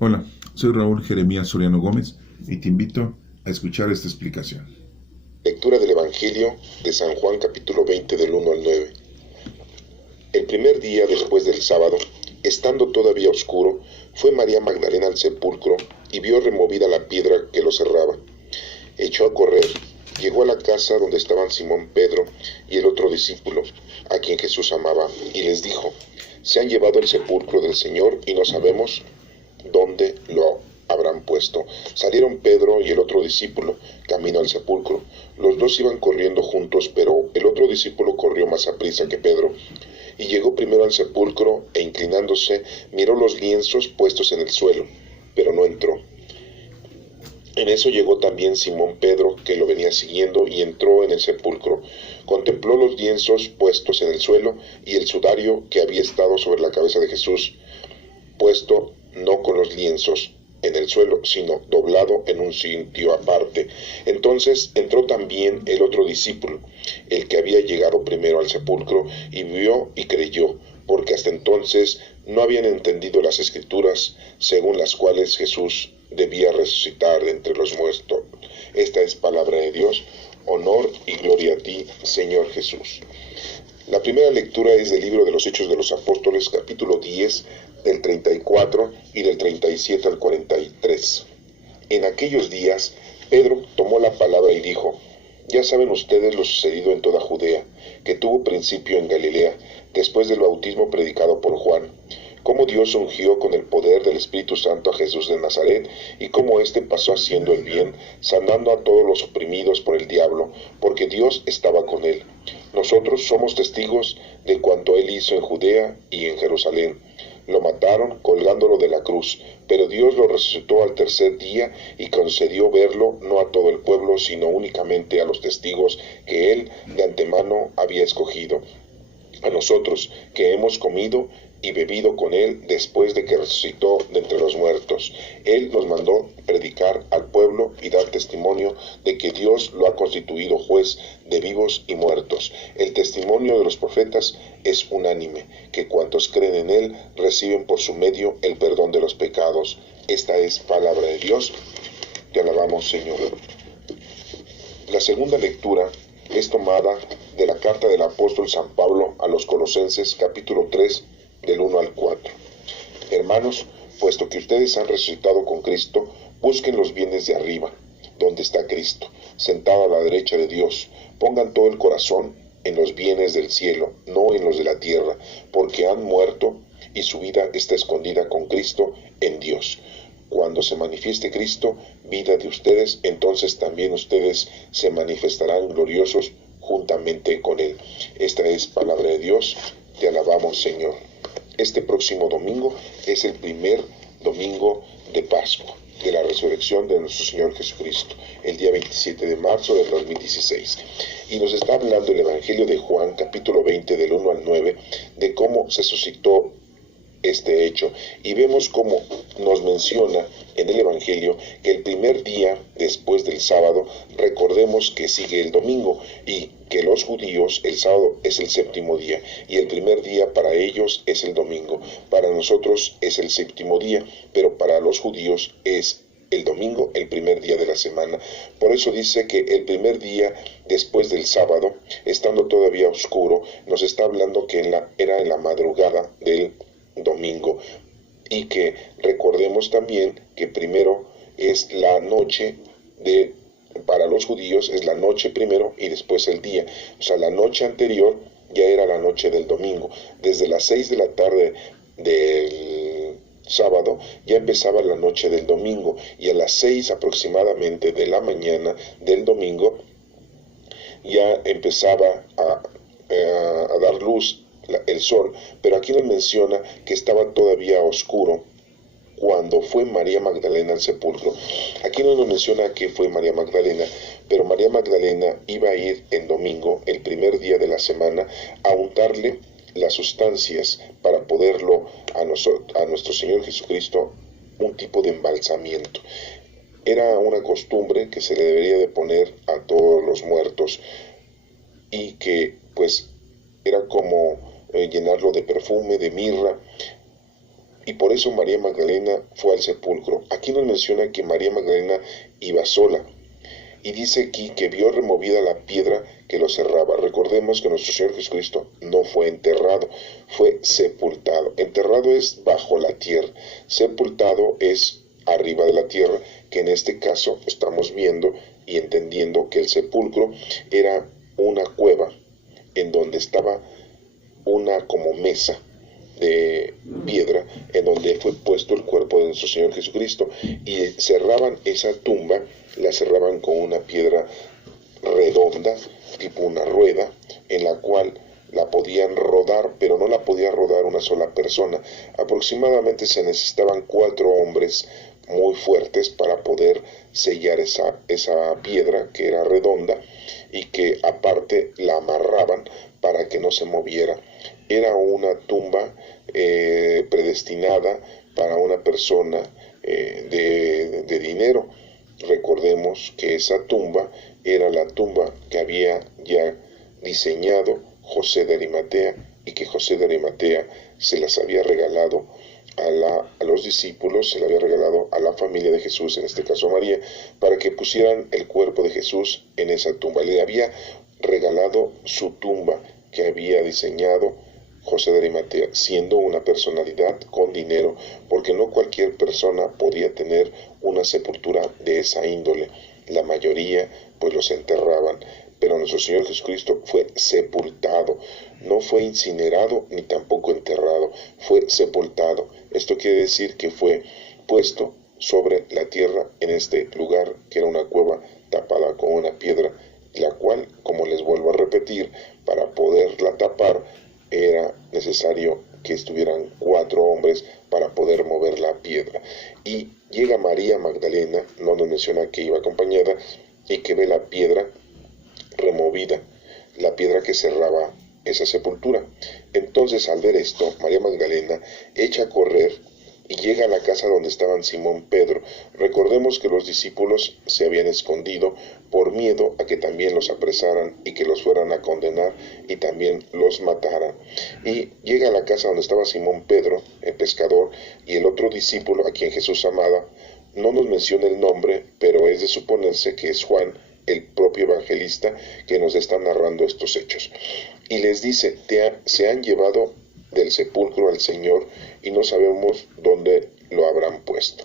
Hola, soy Raúl Jeremías Soriano Gómez y te invito a escuchar esta explicación. Lectura del Evangelio de San Juan capítulo 20 del 1 al 9. El primer día después del sábado, estando todavía oscuro, fue María Magdalena al sepulcro y vio removida la piedra que lo cerraba. Echó a correr, llegó a la casa donde estaban Simón Pedro y el otro discípulo, a quien Jesús amaba, y les dijo: se han llevado el sepulcro del Señor y no sabemos dónde lo habrán puesto. Salieron Pedro y el otro discípulo camino al sepulcro. Los dos iban corriendo juntos, pero el otro discípulo corrió más aprisa que Pedro, y llegó primero al sepulcro, e inclinándose miró los lienzos puestos en el suelo, pero no entró. En eso llegó también Simón Pedro, que lo venía siguiendo, y entró en el sepulcro. Contempló los lienzos puestos en el suelo y el sudario que había estado sobre la cabeza de Jesús, puesto no con los lienzos en el suelo, sino doblado en un sitio aparte. Entonces entró también el otro discípulo, el que había llegado primero al sepulcro, y vio y creyó, porque hasta entonces no habían entendido las escrituras, según las cuales Jesús debía resucitar de entre los muertos. Esta es palabra de Dios. Honor y gloria a ti, Señor Jesús. La primera lectura es del libro de los Hechos de los Apóstoles, capítulo 10, del 34 y del 37 al 43. En aquellos días, Pedro tomó la palabra y dijo: ya saben ustedes lo sucedido en toda Judea, que tuvo principio en Galilea, después del bautismo predicado por Juan, cómo Dios ungió con el poder del Espíritu Santo a Jesús de Nazaret, y cómo éste pasó haciendo el bien, sanando a todos los oprimidos por el diablo, porque Dios estaba con él. Nosotros somos testigos de cuanto él hizo en Judea y en Jerusalén. Lo mataron colgándolo de la cruz, pero Dios lo resucitó al tercer día y concedió verlo no a todo el pueblo, sino únicamente a los testigos que él de antemano había escogido. A nosotros, que hemos comido y bebido con él después de que resucitó de entre los muertos. Él nos mandó predicar al pueblo y dar testimonio de que Dios lo ha constituido juez de vivos y muertos. El testimonio de los profetas es unánime, que cuantos creen en él reciben por su medio el perdón de los pecados. Esta es palabra de Dios. Te alabamos, Señor. La segunda lectura es tomada de la carta del apóstol San Pablo a los Colosenses, capítulo 3, del 1 al 4. Hermanos, puesto que ustedes han resucitado con Cristo, busquen los bienes de arriba, donde está Cristo, sentado a la derecha de Dios. Pongan todo el corazón en los bienes del cielo, no en los de la tierra, porque han muerto y su vida está escondida con Cristo en Dios. Cuando se manifieste Cristo, vida de ustedes, entonces también ustedes se manifestarán gloriosos juntamente con Él. Esta es palabra de Dios. Te alabamos, Señor. Este próximo domingo es el primer domingo de Pascua, de la resurrección de nuestro Señor Jesucristo, el día 27 de marzo del 2016. Y nos está hablando el Evangelio de Juan, capítulo 20, del 1 al 9, de cómo se suscitó este hecho, y vemos cómo nos menciona en el Evangelio que el primer día después del sábado, recordemos que sigue el domingo, y que los judíos el sábado es el séptimo día, y el primer día para ellos es el domingo. Para nosotros es el séptimo día, pero para los judíos es el domingo, el primer día de la semana. Por eso dice que el primer día después del sábado, estando todavía oscuro, nos está hablando que era en la madrugada del domingo, y que recordemos también que primero es la noche para los judíos es la noche primero y después el día. O sea, la noche anterior ya era la noche del domingo. Desde las 6 de la tarde del sábado ya empezaba la noche del domingo, y a las 6 aproximadamente de la mañana del domingo ya empezaba a dar luz el sol. Pero aquí nos menciona que estaba todavía oscuro cuando fue María Magdalena al sepulcro. Aquí no nos menciona que fue María Magdalena, pero María Magdalena iba a ir en domingo, el primer día de la semana, a untarle las sustancias para poderlo a nuestro Señor Jesucristo, un tipo de embalsamiento. Era una costumbre que se le debería de poner a todos los muertos, y que pues era como llenarlo de perfume, de mirra, y por eso María Magdalena fue al sepulcro. Aquí nos menciona que María Magdalena iba sola, y dice aquí que vio removida la piedra que lo cerraba. Recordemos que nuestro Señor Jesucristo no fue enterrado, fue sepultado. Enterrado es bajo la tierra, sepultado es arriba de la tierra, que en este caso estamos viendo y entendiendo que el sepulcro era una cueva en donde estaba una como mesa de piedra en donde fue puesto el cuerpo de nuestro Señor Jesucristo, y cerraban esa tumba, la cerraban con una piedra redonda, tipo una rueda, en la cual la podían rodar, pero no la podía rodar una sola persona. Aproximadamente se necesitaban 4 hombres muy fuertes para poder sellar esa piedra que era redonda, y que aparte la amarraban para que no se moviera. Era una tumba predestinada para una persona de dinero. Recordemos que esa tumba era la tumba que había ya diseñado José de Arimatea, y que José de Arimatea se las había regalado a los discípulos, se la había regalado a la familia de Jesús, en este caso a María, para que pusieran el cuerpo de Jesús en esa tumba. Le había regalado su tumba que había diseñado José de Arimatea, siendo una personalidad con dinero, porque no cualquier persona podía tener una sepultura de esa índole. La mayoría pues los enterraban, pero nuestro Señor Jesucristo fue sepultado, no fue incinerado ni tampoco enterrado, fue sepultado. Esto quiere decir que fue puesto sobre la tierra en este lugar, que era una cueva tapada con una piedra, la cual, como les vuelvo a repetir, para poderla tapar era necesario que estuvieran 4 hombres para poder mover la piedra. Y llega María Magdalena, no nos menciona que iba acompañada, y que ve la piedra removida, la piedra que cerraba esa sepultura. Entonces, al ver esto, María Magdalena echa a correr y llega a la casa donde estaban Simón Pedro. Recordemos que los discípulos se habían escondido por miedo a que también los apresaran y que los fueran a condenar y también los mataran. Y llega a la casa donde estaba Simón Pedro, el pescador, y el otro discípulo a quien Jesús amaba. No nos menciona el nombre, pero es de suponerse que es Juan, el propio evangelista, que nos está narrando estos hechos. Y les dice: se han llevado del sepulcro al Señor y no sabemos dónde lo habrán puesto.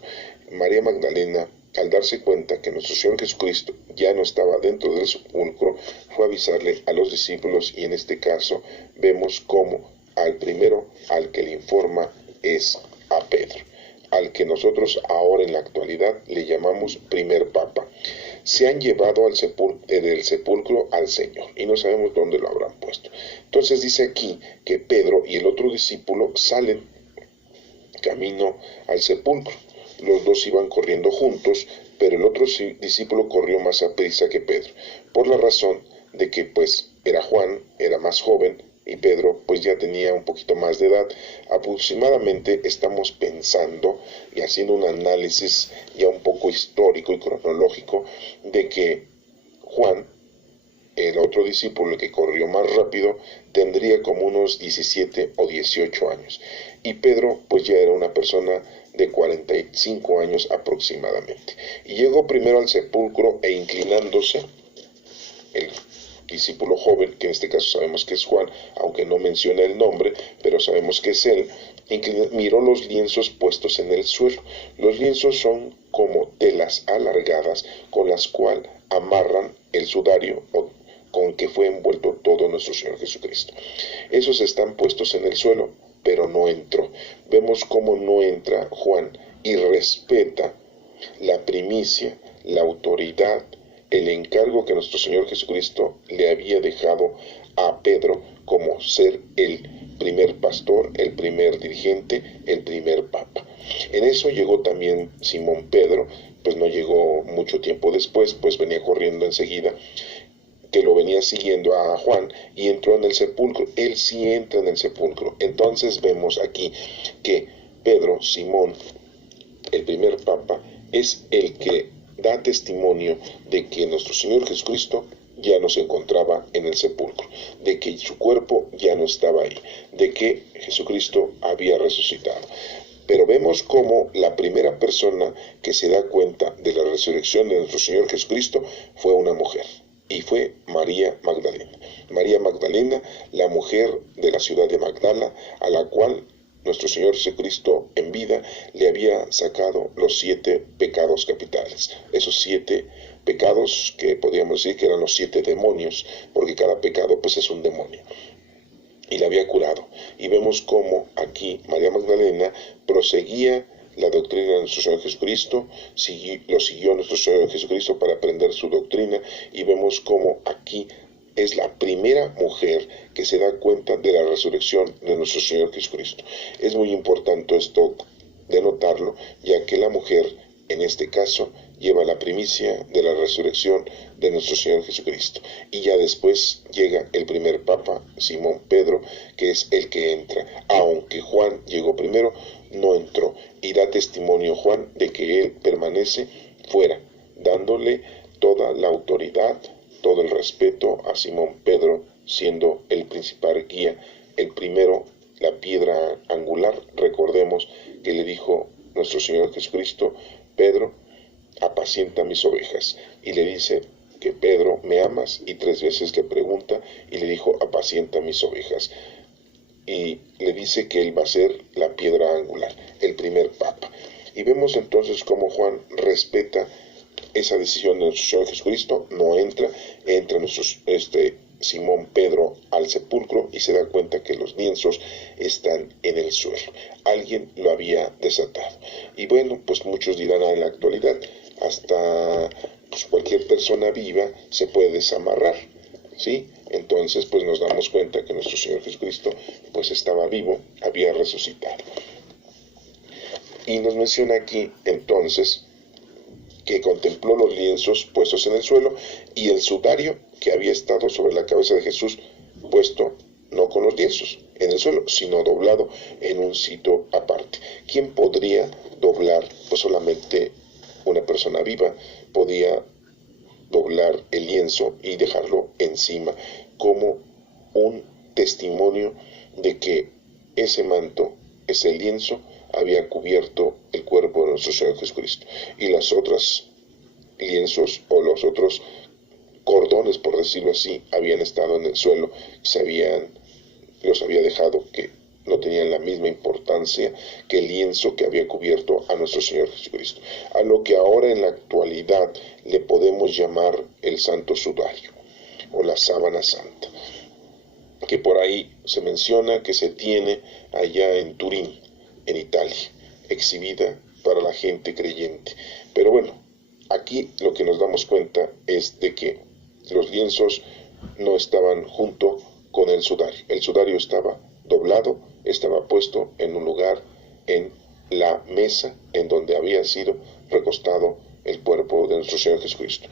María Magdalena, al darse cuenta que nuestro Señor Jesucristo ya no estaba dentro del sepulcro, fue a avisarle a los discípulos, y en este caso vemos cómo al primero al que le informa es a Pedro, al que nosotros ahora en la actualidad le llamamos primer papa. Se han llevado del sepulcro al Señor y no sabemos dónde lo habrán puesto. Entonces dice aquí que Pedro y el otro discípulo salen camino al sepulcro. Los dos iban corriendo juntos, pero el otro discípulo corrió más a prisa que Pedro, por la razón de que pues era Juan, era más joven, y Pedro pues ya tenía un poquito más de edad. Aproximadamente estamos pensando y haciendo un análisis ya un poco histórico y cronológico de que Juan, el otro discípulo, el que corrió más rápido, tendría como unos 17 o 18 años, y Pedro pues ya era una persona de 45 años aproximadamente, y llegó primero al sepulcro e inclinándose, el discípulo joven, que en este caso sabemos que es Juan, aunque no menciona el nombre, pero sabemos que es él, miró los lienzos puestos en el suelo. Los lienzos son como telas alargadas con las cuales amarran el sudario con que fue envuelto todo nuestro Señor Jesucristo. Esos están puestos en el suelo, pero no entró. Vemos cómo no entra Juan y respeta la primicia, la autoridad, el encargo que nuestro Señor Jesucristo le había dejado a Pedro como ser el primer pastor, el primer dirigente, el primer papa. En eso llegó también Simón Pedro, pues no llegó mucho tiempo después, pues venía corriendo enseguida, que lo venía siguiendo a Juan, y entró en el sepulcro. Él sí entra en el sepulcro. Entonces vemos aquí que Pedro, Simón, el primer papa, es el que da testimonio de que nuestro Señor Jesucristo ya no se encontraba en el sepulcro, de que su cuerpo ya no estaba ahí, de que Jesucristo había resucitado. Pero vemos cómo la primera persona que se da cuenta de la resurrección de nuestro Señor Jesucristo fue una mujer, y fue María Magdalena. María Magdalena, la mujer de la ciudad de Magdala, a la cual nuestro Señor Jesucristo en vida le había sacado los 7 pecados capitales. Esos 7 pecados que podríamos decir que eran los 7 demonios, porque cada pecado pues es un demonio. Y la había curado. Y vemos cómo aquí María Magdalena proseguía la doctrina de nuestro Señor Jesucristo, lo siguió nuestro Señor Jesucristo para aprender su doctrina, y vemos cómo aquí es la primera mujer que se da cuenta de la resurrección de nuestro Señor Jesucristo. Es muy importante esto de notarlo, ya que la mujer, en este caso, lleva la primicia de la resurrección de nuestro Señor Jesucristo. Y ya después llega el primer papa, Simón Pedro, que es el que entra. Aunque Juan llegó primero, no entró. Y da testimonio Juan de que él permanece fuera, dándole toda la autoridad, todo el respeto a Simón Pedro, siendo el principal guía, el primero, la piedra angular. Recordemos que le dijo nuestro Señor Jesucristo: Pedro, apacienta mis ovejas. Y le dice que Pedro, ¿me amas? Y 3 veces le pregunta y le dijo: apacienta mis ovejas. Y le dice que él va a ser la piedra angular, el primer papa. Y vemos entonces cómo Juan respeta esa decisión de nuestro Señor Jesucristo. No entra nuestro Simón Pedro al sepulcro y se da cuenta que los lienzos están en el suelo. Alguien lo había desatado. Y bueno, pues muchos dirán en la actualidad, hasta pues cualquier persona viva se puede desamarrar, ¿sí? Entonces pues nos damos cuenta que nuestro Señor Jesucristo pues estaba vivo, había resucitado. Y nos menciona aquí entonces que contempló los lienzos puestos en el suelo y el sudario que había estado sobre la cabeza de Jesús, puesto no con los lienzos en el suelo, sino doblado en un sitio aparte. ¿Quién podría doblar? Pues solamente una persona viva podía doblar el lienzo y dejarlo encima, como un testimonio de que ese manto, ese lienzo, había cubierto el cuerpo de nuestro Señor Jesucristo. Y los otros lienzos o los otros cordones, por decirlo así, habían estado en el suelo, los había dejado, que no tenían la misma importancia que el lienzo que había cubierto a nuestro Señor Jesucristo, a lo que ahora en la actualidad le podemos llamar el Santo Sudario o la Sábana Santa, que por ahí se menciona que se tiene allá en Turín, en Italia, exhibida para la gente creyente. Pero bueno, aquí lo que nos damos cuenta es de que los lienzos no estaban junto con el sudario. El sudario estaba doblado, estaba puesto en un lugar en la mesa en donde había sido recostado el cuerpo de nuestro Señor Jesucristo.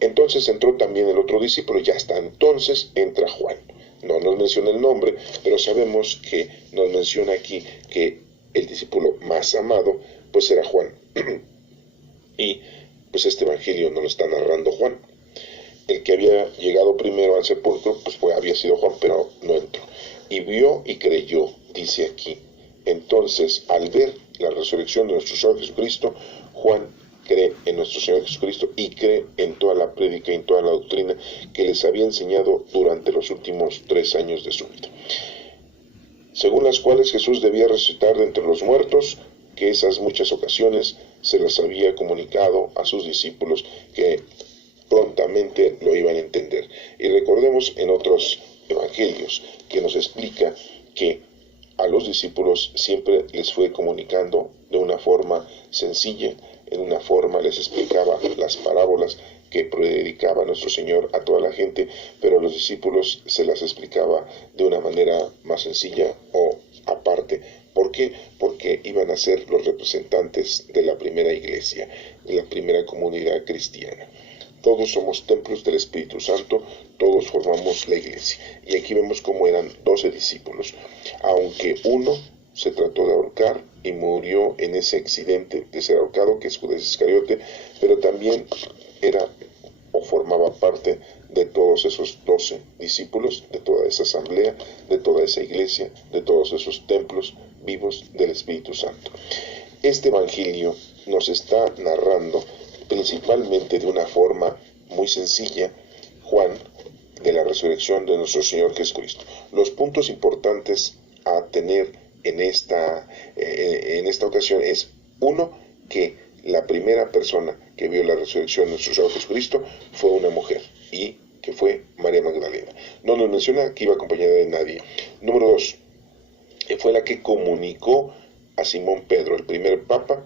Entonces entró también el otro discípulo, y hasta entonces entra Juan. No nos menciona el nombre, pero sabemos que nos menciona aquí que el discípulo más amado pues era Juan. Y pues este evangelio nos lo está narrando Juan. El que había llegado primero al sepulcro pues había sido Juan, pero no entró. Y vio y creyó, dice aquí. Entonces, al ver la resurrección de nuestro Señor Jesucristo, Juan cree en nuestro Señor Jesucristo y cree en toda la prédica y en toda la doctrina que les había enseñado durante los últimos 3 años de su vida, según las cuales Jesús debía resucitar de entre los muertos, que esas muchas ocasiones se las había comunicado a sus discípulos, que prontamente lo iban a entender. Y recordemos en otros evangelios que nos explica que a los discípulos siempre les fue comunicando de una forma sencilla, en una forma les explicaba las parábolas que predicaba nuestro Señor a toda la gente, pero a los discípulos se las explicaba de una manera más sencilla o aparte. ¿Por qué? Porque iban a ser los representantes de la primera iglesia, de la primera comunidad cristiana. Todos somos templos del Espíritu Santo, todos formamos la iglesia. Y aquí vemos cómo eran 12 discípulos, aunque uno se trató de ahorcar y murió en ese accidente de ser ahorcado, que es Judas Iscariote, pero también era o formaba parte de todos esos 12 discípulos, de toda esa asamblea, de toda esa iglesia, de todos esos templos vivos del Espíritu Santo. Este Evangelio nos está narrando principalmente de una forma muy sencilla, Juan, de la resurrección de nuestro Señor Jesucristo. Los puntos importantes a tener en esta ocasión es, uno, que la primera persona que vio la resurrección de nuestro Señor Jesucristo fue una mujer, y que fue María Magdalena. No nos menciona que iba acompañada de nadie. Número 2, fue la que comunicó a Simón Pedro, el primer papa,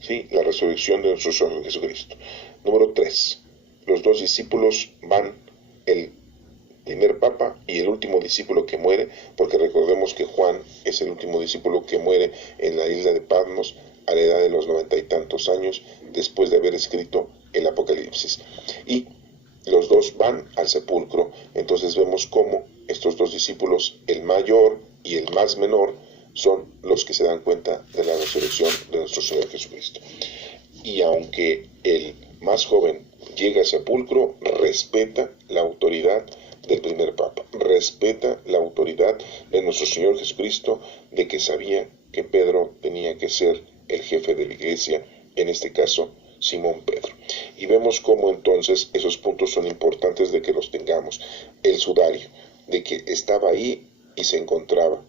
¿sí?, la resurrección de nuestro Señor Jesucristo. Número 3, los dos discípulos van, el primer papa y el último discípulo que muere, porque recordemos que Juan es el último discípulo que muere en la isla de Patmos a la edad de los 90 y tantos años, después de haber escrito el Apocalipsis. Y los dos van al sepulcro. Entonces vemos cómo estos dos discípulos, el mayor y el más menor, son los que se dan cuenta de la resurrección de nuestro Señor Jesucristo. Y aunque el más joven llega al sepulcro, respeta la autoridad del primer papa, respeta la autoridad de nuestro Señor Jesucristo, de que sabía que Pedro tenía que ser el jefe de la iglesia, en este caso Simón Pedro. Y vemos cómo entonces esos puntos son importantes de que los tengamos. El sudario, de que estaba ahí y se encontraba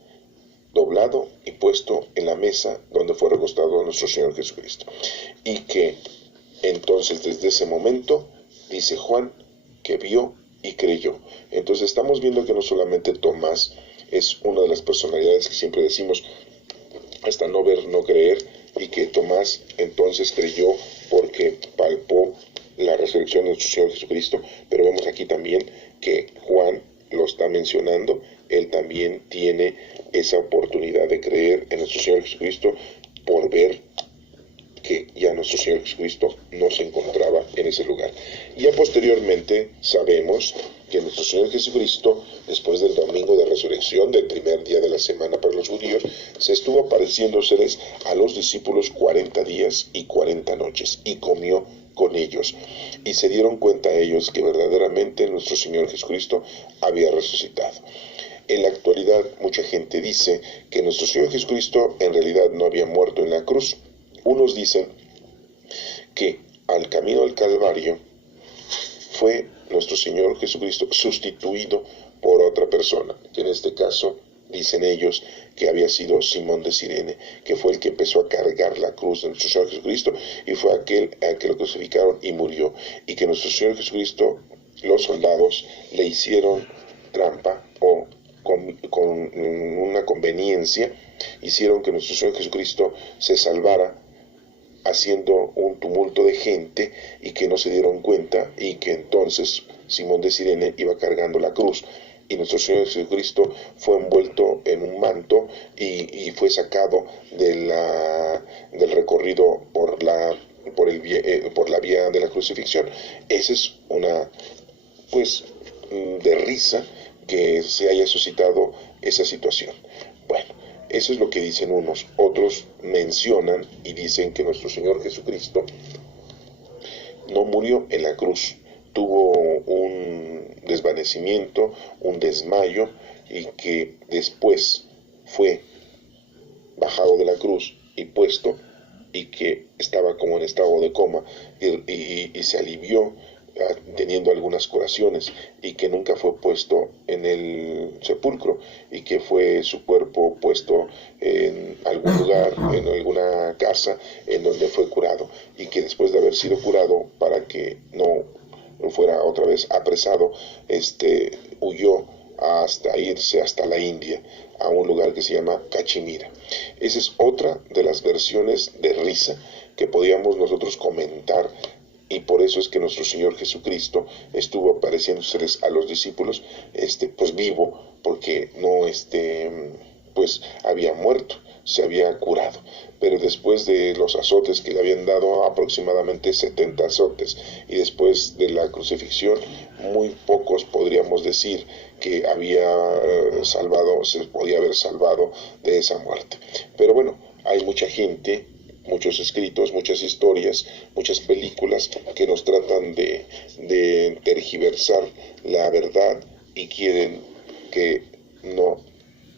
doblado y puesto en la mesa donde fue recostado nuestro Señor Jesucristo. Y que entonces desde ese momento, dice Juan, que vio y creyó. Entonces estamos viendo que no solamente Tomás es una de las personalidades que siempre decimos, hasta no ver, no creer, y que Tomás entonces creyó porque palpó la resurrección de nuestro Señor Jesucristo, pero vemos aquí también que Juan lo está mencionando, él también tiene esa oportunidad de creer en nuestro Señor Jesucristo por ver que ya nuestro Señor Jesucristo no se encontraba en ese lugar. Y ya posteriormente sabemos que nuestro Señor Jesucristo, después del domingo de resurrección, del primer día de la semana para los judíos, se estuvo apareciéndoseles a los discípulos 40 días y 40 noches, y comió con ellos, y se dieron cuenta ellos que verdaderamente nuestro Señor Jesucristo había resucitado. En la actualidad mucha gente dice que nuestro Señor Jesucristo en realidad no había muerto en la cruz. Unos dicen que al camino del Calvario fue nuestro Señor Jesucristo sustituido por otra persona, que en este caso dicen ellos que había sido Simón de Cirene, que fue el que empezó a cargar la cruz de nuestro Señor Jesucristo y fue aquel al que lo crucificaron y murió, y que nuestro Señor Jesucristo, los soldados le hicieron trampa o con una conveniencia, hicieron que nuestro Señor Jesucristo se salvara haciendo un tumulto de gente y que no se dieron cuenta, y que entonces Simón de Cirene iba cargando la cruz, y nuestro Señor Jesucristo fue envuelto en un manto y fue sacado del recorrido por la vía de la crucifixión. Esa es una, pues, de risa que se haya suscitado esa situación. Bueno, eso es lo que dicen unos. Otros mencionan y dicen que nuestro Señor Jesucristo no murió en la cruz, tuvo un desvanecimiento, un desmayo, y que después fue bajado de la cruz y puesto, y que estaba como en estado de coma, y se alivió teniendo algunas curaciones, y que nunca fue puesto en el sepulcro, y que fue su cuerpo puesto en algún lugar, en alguna casa en donde fue curado, y que después de haber sido curado, para que no fuera otra vez apresado, huyó hasta irse hasta la India, a un lugar que se llama Cachemira. Esa es otra de las versiones de risa que podíamos nosotros comentar, y por eso es que nuestro Señor Jesucristo estuvo apareciéndoseles a los discípulos, pues vivo, porque no, pues había muerto, se había curado, pero después de los azotes que le habían dado, aproximadamente 70 azotes, y después de la crucifixión, muy pocos podríamos decir que había se podía haber salvado de esa muerte. Pero bueno, hay mucha gente, muchos escritos, muchas historias, muchas películas que nos tratan de tergiversar la verdad y quieren que no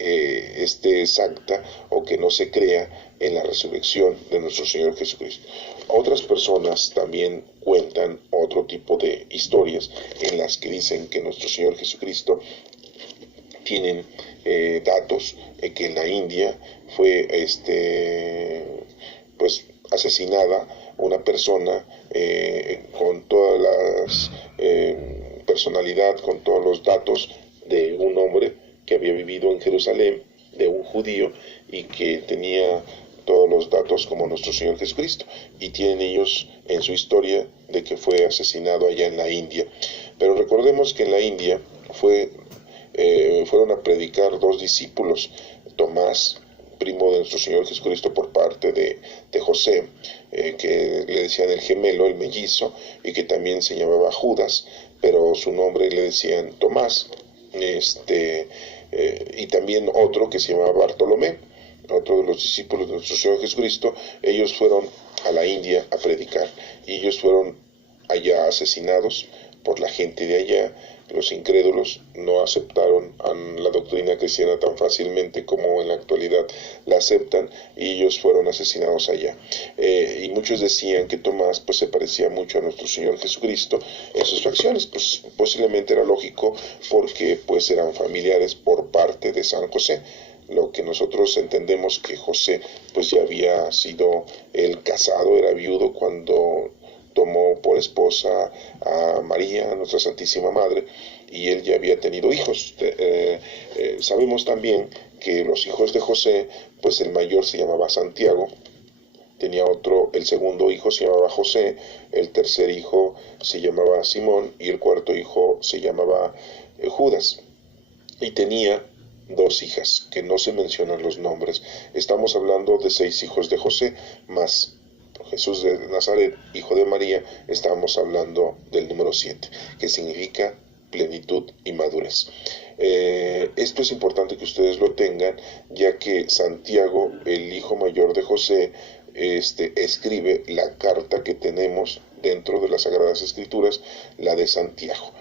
esté exacta o que no se crea en la resurrección de nuestro Señor Jesucristo. Otras personas también cuentan otro tipo de historias en las que dicen que nuestro Señor Jesucristo tienen datos que en la India fue pues asesinada una persona con todas las personalidad, con todos los datos de un hombre que había vivido en Jerusalén, de un judío, y que tenía todos los datos como nuestro Señor Jesucristo, y tienen ellos en su historia de que fue asesinado allá en la India. Pero recordemos que en la India fueron a predicar dos discípulos, Tomás, primo de nuestro Señor Jesucristo por parte de José, que le decían el gemelo, el mellizo, y que también se llamaba Judas, pero su nombre le decían Tomás, y también otro que se llamaba Bartolomé, otro de los discípulos de nuestro Señor Jesucristo. Ellos fueron a la India a predicar, y ellos fueron allá asesinados por la gente de allá. Los incrédulos no aceptaron la doctrina cristiana tan fácilmente como en la actualidad la aceptan, y ellos fueron asesinados allá. Y muchos decían que Tomás pues se parecía mucho a nuestro Señor Jesucristo en sus facciones. Pues posiblemente era lógico, porque pues eran familiares por parte de San José. Lo que nosotros entendemos que José pues ya había sido el casado, era viudo cuando tomó por esposa a María, nuestra Santísima Madre, y él ya había tenido hijos. Sabemos también que los hijos de José, pues el mayor se llamaba Santiago, tenía otro, el segundo hijo se llamaba José, el tercer hijo se llamaba Simón, y el cuarto hijo se llamaba Judas, y tenía dos hijas, que no se mencionan los nombres. Estamos hablando de 6 hijos de José, más Jesús de Nazaret, hijo de María. Estábamos hablando del número 7, que significa plenitud y madurez. Esto es importante que ustedes lo tengan, ya que Santiago, el hijo mayor de José, escribe la carta que tenemos dentro de las Sagradas Escrituras, la de Santiago.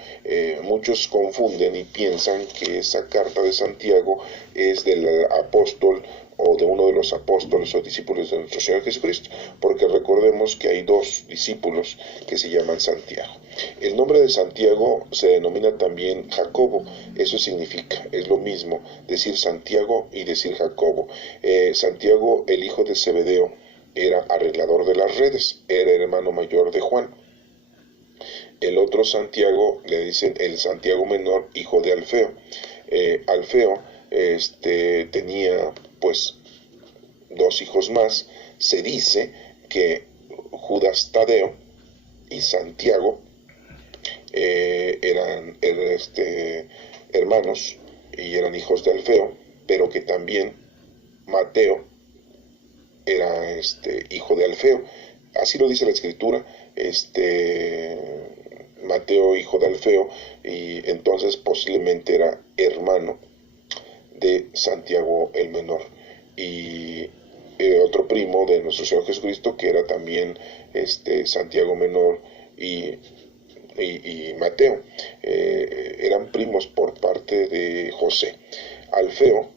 Muchos confunden y piensan que esa carta de Santiago es del apóstol o de uno de los apóstoles o discípulos de nuestro Señor Jesucristo, porque recordemos que hay 2 discípulos que se llaman Santiago. El nombre de Santiago se denomina también Jacobo. Eso significa, es lo mismo decir Santiago y decir Jacobo. Santiago, el hijo de Zebedeo, era arreglador de las redes, era el hermano mayor de Juan. El otro Santiago le dicen el Santiago menor, hijo de Alfeo. Alfeo tenía pues 2 hijos más. Se dice que Judas Tadeo y Santiago eran hermanos y eran hijos de Alfeo, pero que también Mateo era hijo de Alfeo. Así lo dice la Escritura, Mateo hijo de Alfeo, y entonces posiblemente era hermano de Santiago el menor. Y otro primo de nuestro Señor Jesucristo, que era también Santiago menor y Mateo, eran primos por parte de José. Alfeo,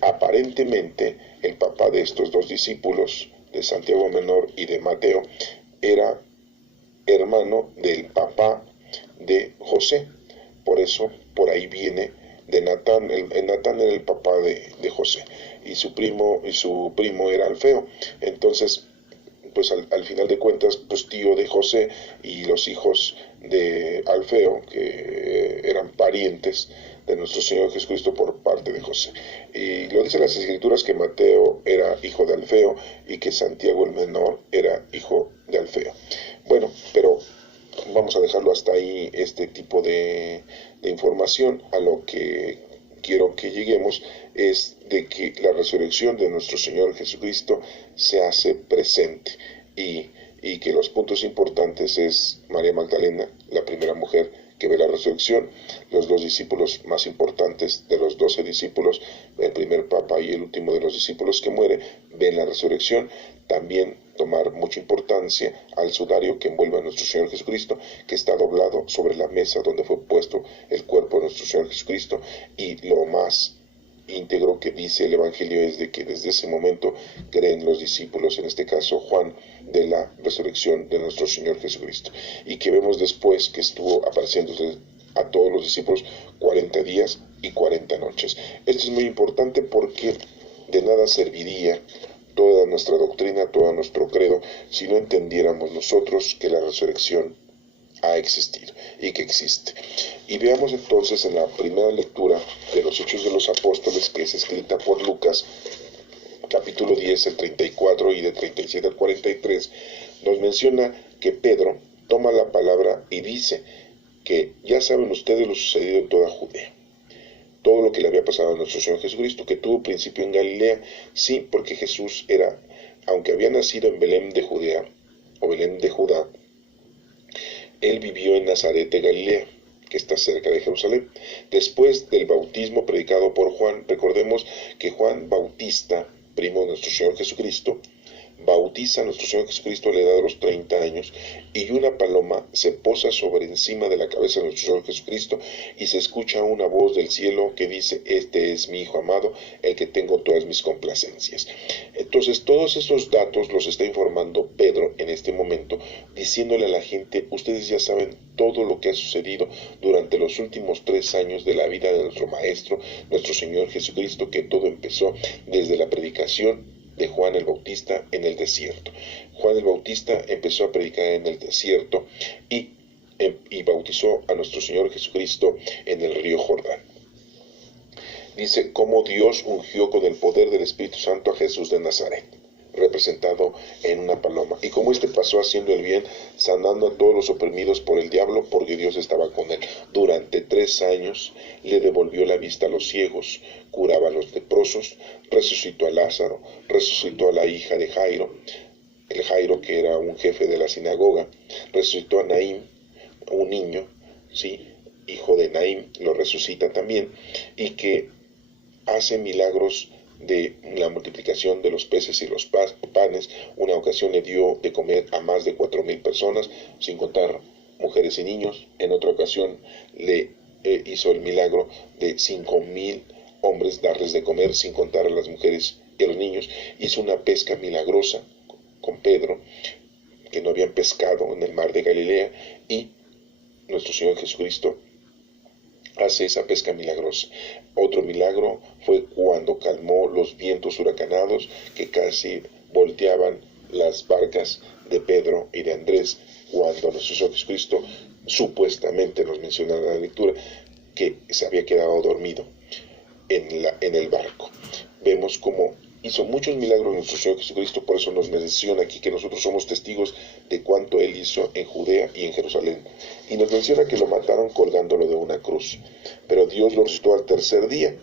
aparentemente el papá de estos 2 discípulos, de Santiago menor y de Mateo, era hermano del papá de José. Por eso, por ahí viene de Natán. Natán era el papá de José, y su primo era Alfeo. Entonces, pues al final de cuentas, pues tío de José, y los hijos de Alfeo, que eran parientes de nuestro Señor Jesucristo por parte de José. Y lo dicen las Escrituras que Mateo era hijo de Alfeo y que Santiago el menor era hijo de Alfeo. Bueno, pero vamos a dejarlo hasta ahí, este tipo de información. A lo que quiero que lleguemos es de que la resurrección de nuestro Señor Jesucristo se hace presente, y que los puntos importantes es María Magdalena, la primera mujer que ve la resurrección, los 2 discípulos más importantes de los 12 discípulos, el primer papa y el último de los discípulos que muere, ven la resurrección. También tomar mucha importancia al sudario que envuelve a nuestro Señor Jesucristo, que está doblado sobre la mesa donde fue puesto el cuerpo de nuestro Señor Jesucristo. Y lo más íntegro que dice el Evangelio es de que desde ese momento creen los discípulos, en este caso Juan, de la resurrección de nuestro Señor Jesucristo, y que vemos después que estuvo apareciéndose a todos los discípulos 40 días y 40 noches. Esto es muy importante porque de nada serviría toda nuestra doctrina, todo nuestro credo, si no entendiéramos nosotros que la resurrección ha existido y que existe. Y veamos entonces en la primera lectura de los Hechos de los Apóstoles, que es escrita por Lucas, capítulo 10, el 34 y de 37 al 43, nos menciona que Pedro toma la palabra y dice que ya saben ustedes lo sucedido en toda Judea, todo lo que le había pasado a nuestro Señor Jesucristo, que tuvo principio en Galilea. Sí, porque Jesús era, aunque había nacido en Belén de Judea, o Belén de Judá, él vivió en Nazaret de Galilea, que está cerca de Jerusalén. Después del bautismo predicado por Juan, recordemos que Juan Bautista, primo de nuestro Señor Jesucristo, bautiza a nuestro Señor Jesucristo a la edad de los 30 años, y una paloma se posa sobre encima de la cabeza de nuestro Señor Jesucristo, y se escucha una voz del cielo que dice: este es mi Hijo amado, el que tengo todas mis complacencias. Entonces todos esos datos los está informando Pedro en este momento, diciéndole a la gente: ustedes ya saben todo lo que ha sucedido durante los últimos 3 años de la vida de nuestro Maestro, nuestro Señor Jesucristo, que todo empezó desde la predicación de Juan el Bautista en el desierto. Juan el Bautista empezó a predicar en el desierto y bautizó a nuestro Señor Jesucristo en el río Jordán. Dice cómo Dios ungió con el poder del Espíritu Santo a Jesús de Nazaret, representado en una paloma, y como pasó haciendo el bien, sanando a todos los oprimidos por el diablo, porque Dios estaba con él. Durante 3 años le devolvió la vista a los ciegos, curaba a los leprosos, resucitó a Lázaro, resucitó a la hija de Jairo, el Jairo que era un jefe de la sinagoga, resucitó a Naín, un niño, ¿sí?, hijo de Naín, lo resucita también, y que hace milagros de la multiplicación de los peces y los panes. Una ocasión le dio de comer a más de 4,000 personas, sin contar mujeres y niños. En otra ocasión le hizo el milagro de 5,000 hombres darles de comer, sin contar a las mujeres y a los niños. Hizo una pesca milagrosa con Pedro, que no habían pescado en el mar de Galilea, y nuestro Señor Jesucristo hace esa pesca milagrosa. Otro milagro fue cuando calmó los vientos huracanados que casi volteaban las barcas de Pedro y de Andrés, cuando nuestro Señor Jesucristo supuestamente, nos menciona en la lectura, que se había quedado dormido en el barco. Vemos cómo hizo muchos milagros nuestro Señor Jesucristo. Por eso nos menciona aquí que nosotros somos testigos de cuánto Él hizo en Judea y en Jerusalén. Y nos menciona que lo mataron colgándolo de una cruz, pero Dios lo resucitó al tercer día.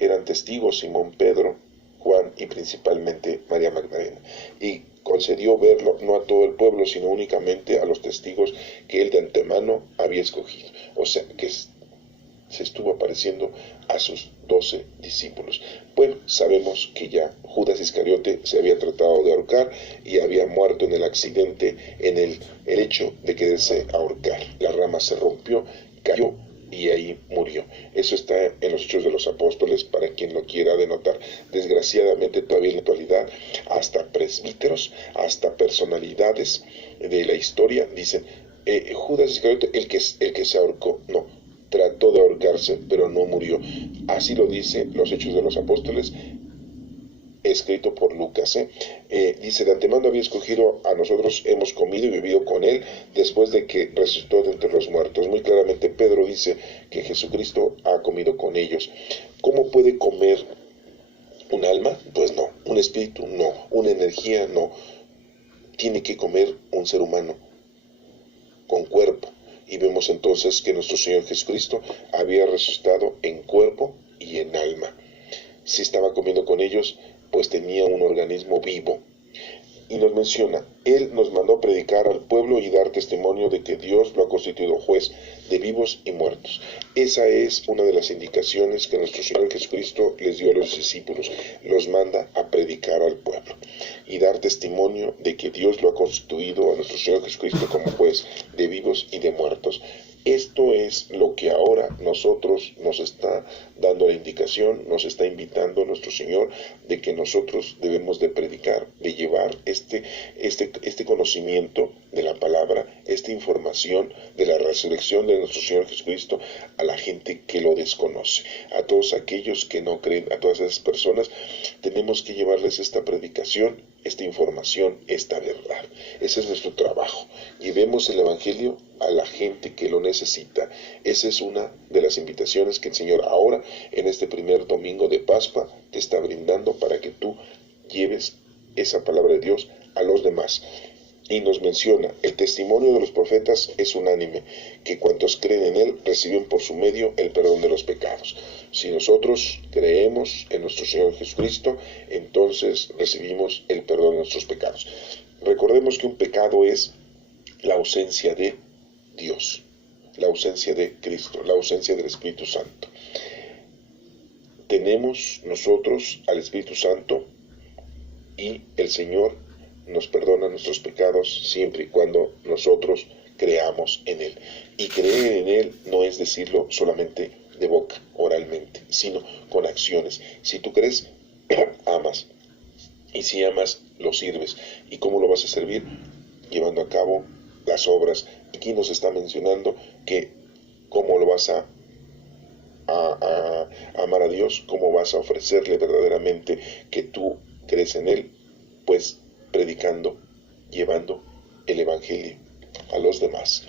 Eran testigos Simón Pedro, Juan y principalmente María Magdalena. Y concedió verlo no a todo el pueblo, sino únicamente a los testigos que Él de antemano había escogido. O sea, que se estuvo apareciendo a sus 12 discípulos. Bueno, sabemos que ya Judas Iscariote se había tratado de ahorcar y había muerto en el accidente, en el hecho de quererse ahorcar. La rama se rompió, cayó y ahí murió. Eso está en los Hechos de los Apóstoles, para quien lo quiera denotar. Desgraciadamente todavía en la actualidad, hasta presbíteros, hasta personalidades de la historia dicen: Judas Iscariote, el que se ahorcó. No, trató de ahorcarse, pero no murió. Así lo dice los Hechos de los Apóstoles, escrito por Lucas. Dice: de antemano había escogido a nosotros, hemos comido y bebido con él después de que resucitó de entre los muertos. Muy claramente Pedro dice que Jesucristo ha comido con ellos. ¿Cómo puede comer un alma? Pues no. Un espíritu, no. Una energía, no. Tiene que comer un ser humano con cuerpo. Y vemos entonces que nuestro Señor Jesucristo había resucitado en cuerpo y en alma. Si estaba comiendo con ellos, pues tenía un organismo vivo. Y nos menciona: Él nos mandó a predicar al pueblo y dar testimonio de que Dios lo ha constituido juez de vivos y muertos. Esa es una de las indicaciones que nuestro Señor Jesucristo les dio a los discípulos. Los manda a predicar al pueblo y dar testimonio de que Dios lo ha constituido a nuestro Señor Jesucristo como juez de vivos y de muertos. Esto es lo que ahora nosotros nos está dando la indicación, nos está invitando nuestro Señor de que nosotros debemos de predicar, de llevar este conocimiento de la palabra, esta información de la resurrección de nuestro Señor Jesucristo a la gente que lo desconoce, a todos aquellos que no creen, a todas esas personas. Tenemos que llevarles esta predicación, esta información, esta verdad. Ese es nuestro trabajo. Llevemos el Evangelio a la gente que lo necesita. Esa es una de las invitaciones que el Señor ahora, en este primer domingo de Pascua, te está brindando para que tú lleves esa palabra de Dios a los demás. Y nos menciona, el testimonio de los profetas es unánime, que cuantos creen en Él reciben por su medio el perdón de los pecados. Si nosotros creemos en nuestro Señor Jesucristo, entonces recibimos el perdón de nuestros pecados. Recordemos que un pecado es la ausencia de Dios, la ausencia de Cristo, la ausencia del Espíritu Santo. Tenemos nosotros al Espíritu Santo y el Señor nos perdona nuestros pecados siempre y cuando nosotros creamos en Él. Y creer en Él no es decirlo solamente de boca, oralmente, sino con acciones. Si tú crees, amas. Y si amas, lo sirves. ¿Y cómo lo vas a servir? Llevando a cabo las obras. Aquí nos está mencionando que cómo lo vas a amar a Dios, cómo vas a ofrecerle verdaderamente que tú crees en Él, pues predicando, llevando el Evangelio a los demás.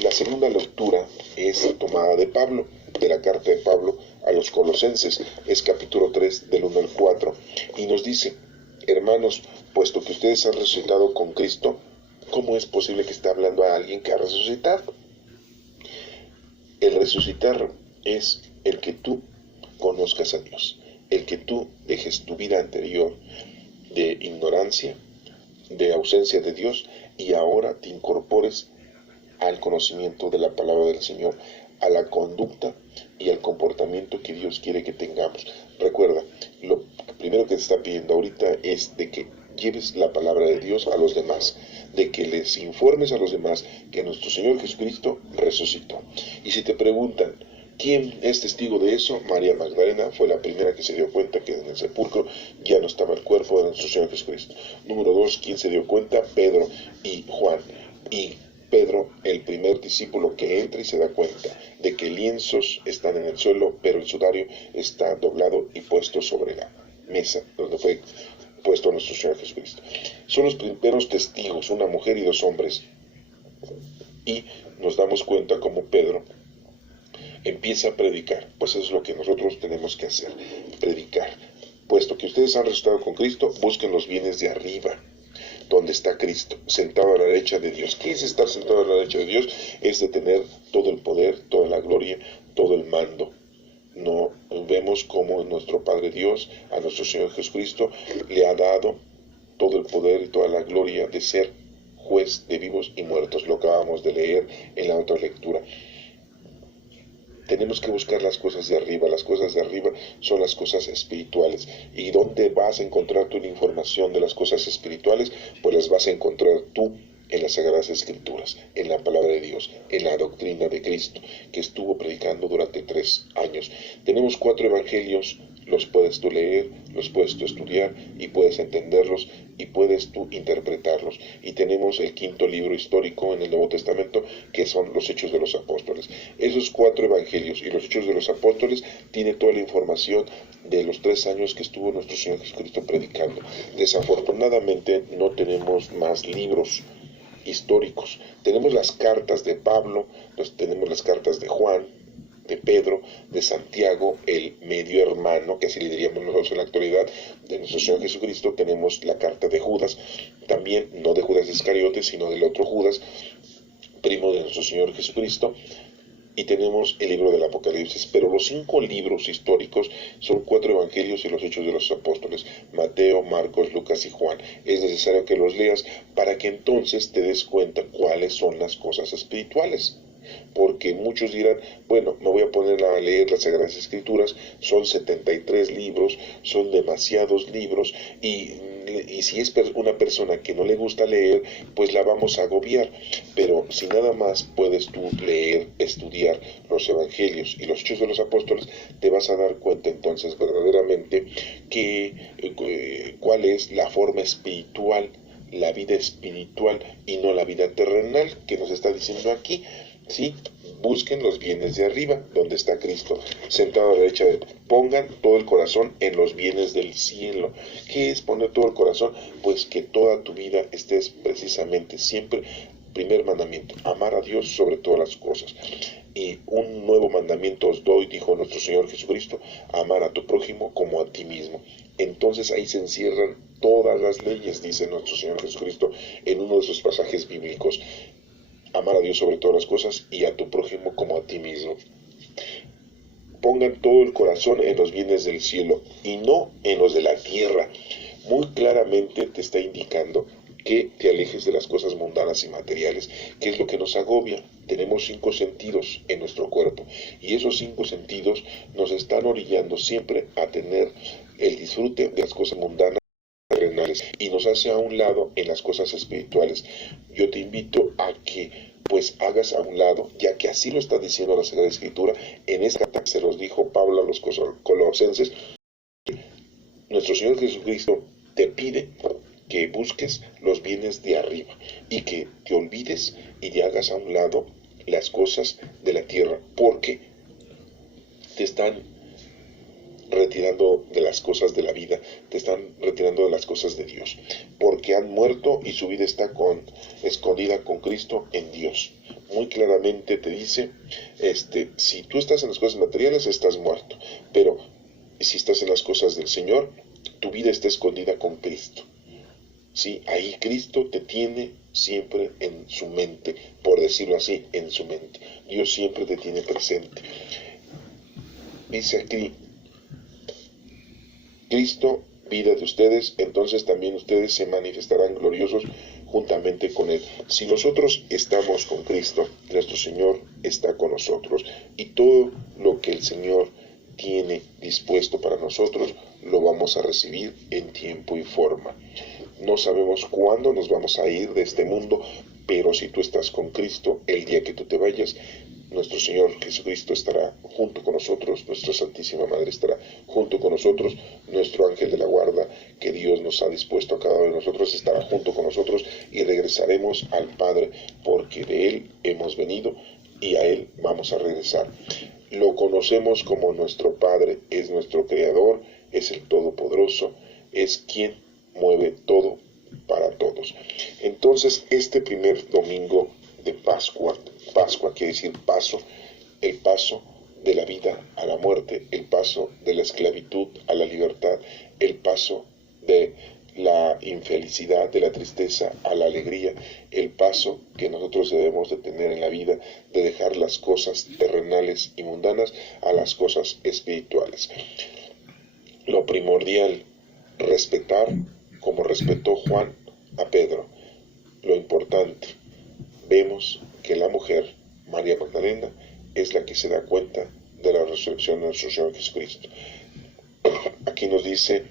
La segunda lectura es tomada de Pablo, de la carta de Pablo a los Colosenses, es capítulo 3 del 1 al 4, y nos dice: hermanos, puesto que ustedes han resucitado con Cristo, ¿cómo es posible que esté hablando a alguien que ha resucitado? El resucitar es el que tú conozcas a Dios, el que tú dejes tu vida anterior de ignorancia, de ausencia de Dios, y ahora te incorpores al conocimiento de la palabra del Señor, a la conducta y al comportamiento que Dios quiere que tengamos. Recuerda, lo primero que te está pidiendo ahorita es de que lleves la palabra de Dios a los demás, de que les informes a los demás que nuestro Señor Jesucristo resucitó. Y si te preguntan, ¿quién es testigo de eso? María Magdalena fue la primera que se dio cuenta que en el sepulcro ya no estaba el cuerpo de nuestro Señor Jesucristo. Número 2, ¿quién se dio cuenta? Pedro y Juan. Y Pedro, el primer discípulo que entra y se da cuenta de que lienzos están en el suelo, pero el sudario está doblado y puesto sobre la mesa donde fue puesto nuestro Señor Jesucristo. Son los primeros testigos, una mujer y 2 hombres. Y nos damos cuenta como Pedro empieza a predicar. Pues eso es lo que nosotros tenemos que hacer, predicar. Puesto que ustedes han resucitado con Cristo, busquen los bienes de arriba, donde está Cristo, sentado a la derecha de Dios. ¿Qué es estar sentado a la derecha de Dios? Es de tener todo el poder, toda la gloria, todo el mando. No vemos cómo nuestro Padre Dios, a nuestro Señor Jesucristo, le ha dado todo el poder y toda la gloria de ser juez de vivos y muertos. Lo acabamos de leer en la otra lectura. Tenemos que buscar las cosas de arriba. Las cosas de arriba son las cosas espirituales. ¿Y dónde vas a encontrar tú la información de las cosas espirituales? Pues las vas a encontrar tú en las Sagradas Escrituras, en la palabra de Dios, en la doctrina de Cristo, que estuvo predicando durante 3 años. Tenemos 4 evangelios, los puedes tú leer, los puedes tú estudiar y puedes entenderlos y puedes tú interpretarlos. Y tenemos el 5.º libro histórico en el Nuevo Testamento, que son los Hechos de los Apóstoles. Esos 4 evangelios y los Hechos de los Apóstoles tienen toda la información de los 3 años que estuvo nuestro Señor Jesucristo predicando. Desafortunadamente no tenemos más libros históricos. Tenemos las cartas de Pablo, tenemos las cartas de Juan, de Pedro, de Santiago, el medio hermano, que así le diríamos nosotros en la actualidad, de nuestro Señor Jesucristo. Tenemos la carta de Judas, también no de Judas Iscariote, sino del otro Judas, primo de nuestro Señor Jesucristo. Y tenemos el libro del Apocalipsis, pero los 5 libros históricos son 4 evangelios y los Hechos de los Apóstoles: Mateo, Marcos, Lucas y Juan. Es necesario que los leas para que entonces te des cuenta cuáles son las cosas espirituales. porque muchos dirán, bueno, me voy a poner a leer las Sagradas Escrituras, son 73 libros, son demasiados libros, y si es una persona que no le gusta leer, pues la vamos a agobiar. Pero si nada más puedes tú leer, estudiar los Evangelios y los Hechos de los Apóstoles, te vas a dar cuenta entonces verdaderamente que cuál es la forma espiritual, la vida espiritual y no la vida terrenal que nos está diciendo aquí. ¿Sí? Busquen los bienes de arriba, donde está Cristo, sentado a la derecha de Él. Pongan todo el corazón en los bienes del cielo. ¿Qué es poner todo el corazón? Pues que toda tu vida estés precisamente siempre, primer mandamiento, amar a Dios sobre todas las cosas. Y un nuevo mandamiento os doy, dijo nuestro Señor Jesucristo, amar a tu prójimo como a ti mismo. Entonces ahí se encierran todas las leyes, dice nuestro Señor Jesucristo en uno de sus pasajes bíblicos. Amar a Dios sobre todas las cosas y a tu prójimo como a ti mismo. Pongan todo el corazón en los bienes del cielo y no en los de la tierra. Muy claramente te está indicando que te alejes de las cosas mundanas y materiales, que es lo que nos agobia. Tenemos 5 sentidos en nuestro cuerpo y esos 5 sentidos nos están orillando siempre a tener el disfrute de las cosas mundanas y nos hace a un lado en las cosas espirituales. Yo te invito a que pues hagas a un lado, ya que así lo está diciendo la Sagrada Escritura, en esta carta se los dijo Pablo a los colosenses, nuestro Señor Jesucristo te pide que busques los bienes de arriba y que te olvides y te hagas a un lado las cosas de la tierra, porque te están retirando de las cosas de la vida, te están retirando de las cosas de Dios, porque han muerto y su vida está escondida con Cristo en Dios. Muy claramente te dice, si tú estás en las cosas materiales, estás muerto, pero si estás en las cosas del Señor, tu vida está escondida con Cristo. ¿Sí? Ahí Cristo te tiene siempre en su mente, por decirlo así, en su mente. Dios siempre te tiene presente. Dice aquí, Cristo, vida de ustedes, entonces también ustedes se manifestarán gloriosos juntamente con Él. Si nosotros estamos con Cristo, nuestro Señor está con nosotros, y todo lo que el Señor tiene dispuesto para nosotros, lo vamos a recibir en tiempo y forma. No sabemos cuándo nos vamos a ir de este mundo, pero si tú estás con Cristo, el día que tú te vayas, nuestro Señor Jesucristo estará junto con nosotros, nuestra Santísima Madre estará junto con nosotros, nuestro ángel de la guarda que Dios nos ha dispuesto a cada uno de nosotros estará junto con nosotros y regresaremos al Padre, porque de Él hemos venido y a Él vamos a regresar. Lo conocemos como nuestro Padre, es nuestro Creador, es el Todopoderoso, es quien mueve todo para todos. Entonces, este primer domingo de Pascua quiere decir paso, el paso de la vida a la muerte, el paso de la esclavitud a la libertad, el paso de la infelicidad, de la tristeza a la alegría, el paso que nosotros debemos de tener en la vida, de dejar las cosas terrenales y mundanas a las cosas espirituales. Lo primordial, respetar como respetó Juan a Pedro. Lo importante, vemos que la mujer, María Magdalena, es la que se da cuenta de la resurrección de nuestro Señor Jesucristo. Aquí nos dice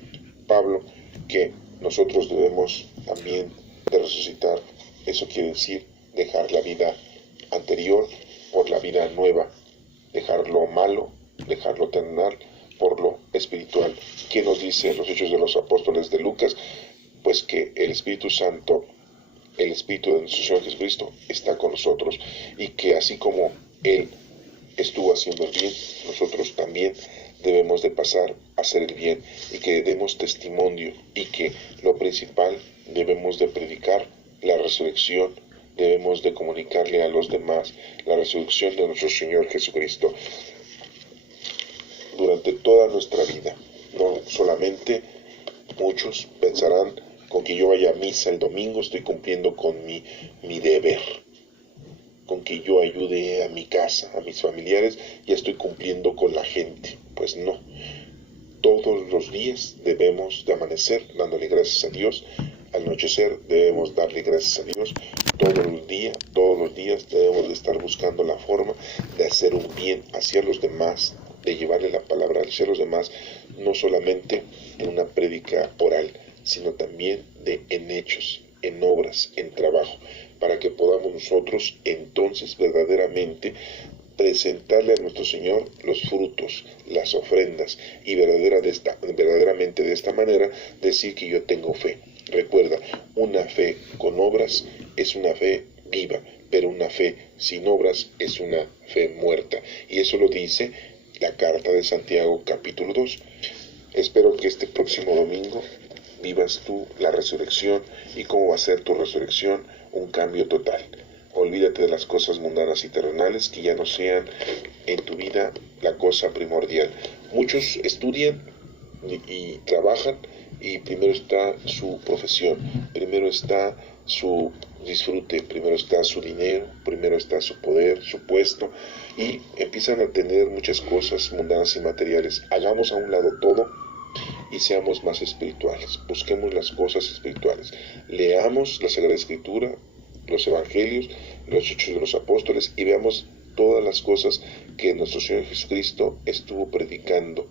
Pablo que nosotros debemos también de resucitar. Eso quiere decir dejar la vida anterior por la vida nueva, dejar lo malo, dejar lo terrenal por lo espiritual. ¿Qué nos dice los Hechos de los Apóstoles de Lucas? Pues que el Espíritu Santo, el Espíritu de nuestro Señor Jesucristo está con nosotros y que así como Él estuvo haciendo el bien, nosotros también debemos de pasar a hacer el bien y que demos testimonio y que lo principal debemos de predicar la resurrección, debemos de comunicarle a los demás la resurrección de nuestro Señor Jesucristo durante toda nuestra vida. No solamente muchos pensarán con que yo vaya a misa el domingo, estoy cumpliendo con mi deber, con que yo ayude a mi casa, a mis familiares, ya estoy cumpliendo con la gente. Pues no, todos los días debemos de amanecer dándole gracias a Dios, al anochecer debemos darle gracias a Dios todos los días debemos de estar buscando la forma de hacer un bien hacia los demás, de llevarle la palabra hacia los demás, no solamente en una prédica oral, sino también en hechos, en obras, en trabajo, para que podamos nosotros entonces verdaderamente presentarle a nuestro Señor los frutos, las ofrendas, y verdaderamente de esta manera decir que yo tengo fe. Recuerda, una fe con obras es una fe viva, pero una fe sin obras es una fe muerta. Y eso lo dice la carta de Santiago capítulo 2. Espero que este próximo domingo vivas tú la resurrección. ¿Y cómo va a ser tu resurrección? Un cambio total. Olvídate de las cosas mundanas y terrenales que ya no sean en tu vida la cosa primordial. Muchos estudian y trabajan y primero está su profesión, primero está su disfrute, primero está su dinero, primero está su poder, su puesto, y empiezan a tener muchas cosas mundanas y materiales. Hagamos a un lado todo y seamos más espirituales. Busquemos las cosas espirituales. Leamos la Sagrada Escritura, los Evangelios, los Hechos de los Apóstoles, y veamos todas las cosas que nuestro Señor Jesucristo estuvo predicando,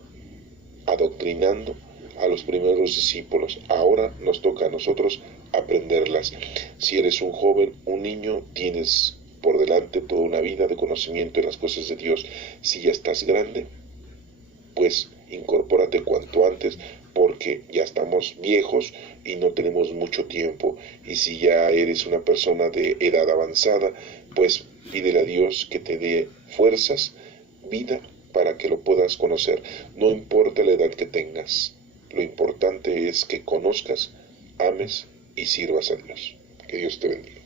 adoctrinando a los primeros discípulos. Ahora nos toca a nosotros aprenderlas. Si eres un joven, un niño, tienes por delante toda una vida de conocimiento en las cosas de Dios. Si ya estás grande, pues incorpórate cuanto antes, porque ya estamos viejos y no tenemos mucho tiempo. Y si ya eres una persona de edad avanzada, pues pídele a Dios que te dé fuerzas, vida, para que lo puedas conocer. No importa la edad que tengas, lo importante es que conozcas, ames y sirvas a Dios. Que Dios te bendiga.